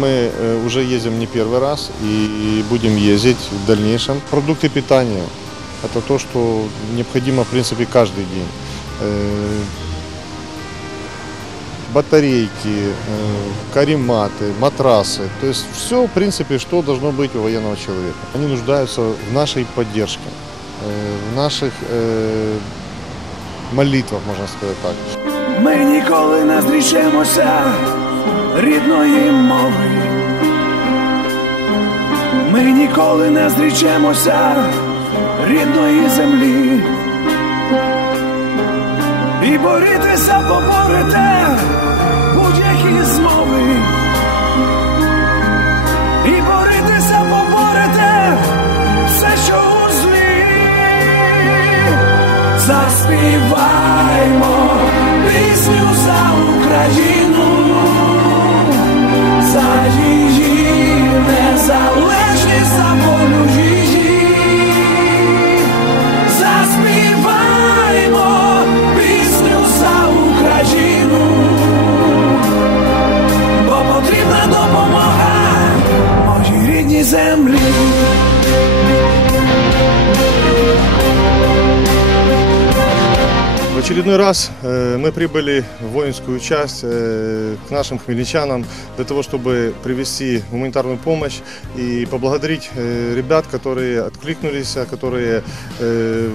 Мы э, уже ездим не первый раз и будем ездить в дальнейшем. Продукты питания – это то, что необходимо, в принципе, каждый день. Э, Батарейки, э, карематы, матрасы. То есть все, в принципе, что должно быть у военного человека. Они нуждаются в нашей поддержке, э, в наших э, молитвах, можно сказать так. Ми ніколи не зрішимося рідної мови. Ми ніколи не зрічемося рідної землі. І борітися поборете будь-які змови. І борітися поборете все, що у злі. Заспіваймо пісню за Україну, землі. В очередной раз э, мы прибыли в воинскую часть э, к нашим хмельничанам для того, чтобы привести гуманитарную помощь и поблагодарить э, ребят, которые откликнулись, а которые э,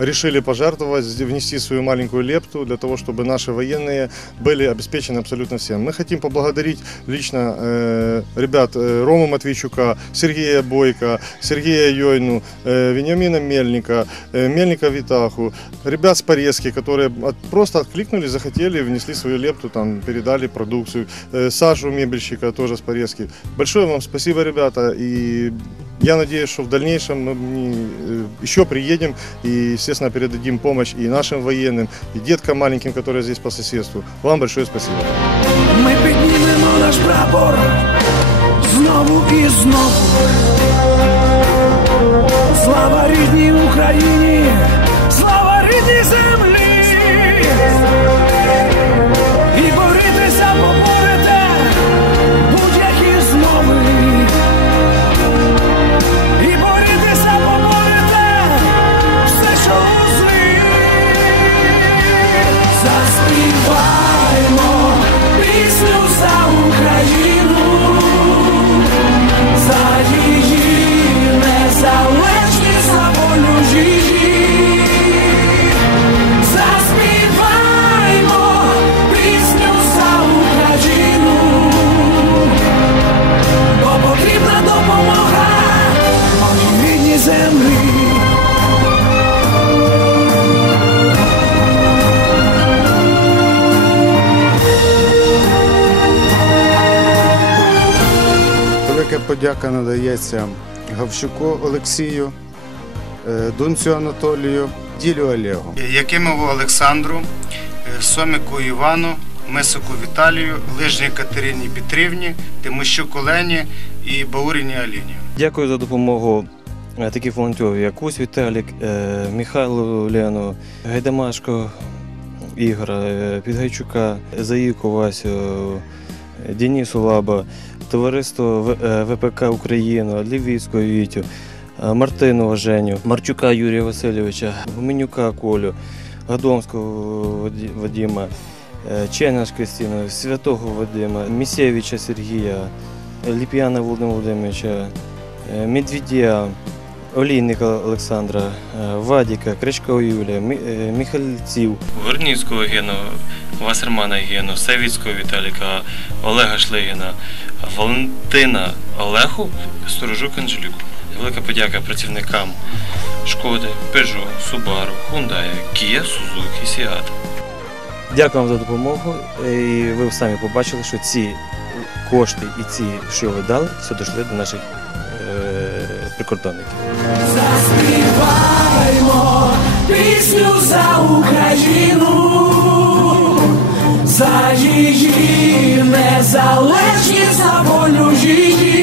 решили пожертвовать, внести свою маленькую лепту для того, чтобы наши военные были обеспечены абсолютно всем. Мы хотим поблагодарить лично э, ребят э, Рому Матвейчука, Сергея Бойко, Сергея Йойну, э, Вениамина Мельника, э, Мельника Витаху, ребят с Порезки, которые от- просто откликнулись, захотели, внесли свою лепту, там, передали продукцию. Э, Сашу Мебельщика тоже с Порезки. Большое вам спасибо, ребята, и я надеюсь, что в дальнейшем мы не- э, еще приедем и, естественно, передадим помощь и нашим военным, и деткам маленьким, которые здесь по соседству. Вам большое спасибо. Ми піднімемо наш прапор знову і знову. Слава рідній Україні, слава рідній землі. Подяка надається Гавщуку Олексію, е, Дунцю Анатолію, Ділю Олегу. Якимову Олександру, е, Сомику Івану, Месику Віталію, Лижній Катерині Петрівні, Тимощук Олені і Бауріні Аліні. Дякую за допомогу е, таких волонтерів, як Ус Віталік, Михайло Лену, Гайдамашко Ігора, Підгайчука, Заївку Васю, Денису Лаба, товариство е, ВПК Україна, Лівійського Вітю, е, Мартинова Женю, Марчука Юрія Васильовича, Гуменюка Колю, Гадомського Вадима, е, Ченаш Кристину, Святого Вадима, Місєвича Сергія, Ліп'яна Володимира Володимировича, Медведя, Олійника Олександра, е, Вадіка, Кричка Юлія, е, Міхальців. Верніцького Гену, Васермана Гену, Савіцького Віталіка, Олега Шлигіна, Валентина Олеху, Сторожук Анжеліку. Велика подяка працівникам Шкоди, Peugeot, Subaru, Hyundai, Kia, Suzuki, Seat. Дякую вам за допомогу. І ви самі побачили, що ці кошти і ці, що ви дали, все дійшли до наших е, прикордонників. Заспіваємо пісню за Україну, за її незалежність, за волю її.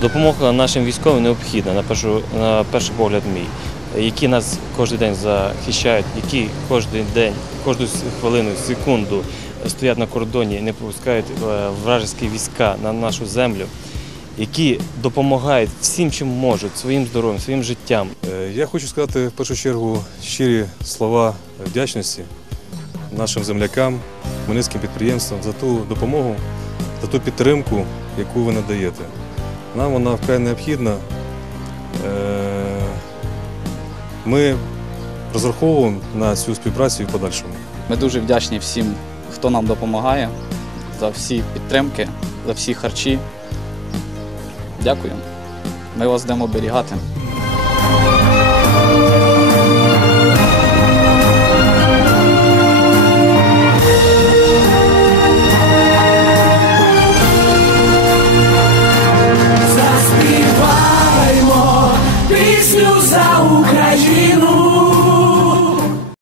Допомога нашим військовим необхідна, на, першу, на перший погляд мій, які нас кожен день захищають, які кожен день, кожну хвилину, секунду стоять на кордоні і не пускають е, вражеські війська на нашу землю, які допомагають всім, чим можуть, своїм здоров'ям, своїм життям. Е, Я хочу сказати в першу чергу щирі слова вдячності нашим землякам, хмельницьким підприємствам за ту допомогу, за ту підтримку, яку ви надаєте. Нам вона вкрай необхідна. Е, Ми розраховуємо на цю співпрацю і в подальшому. Ми дуже вдячні всім, хто нам допомагає, за всі підтримки, за всі харчі. Дякую. Ми вас будемо оберігати.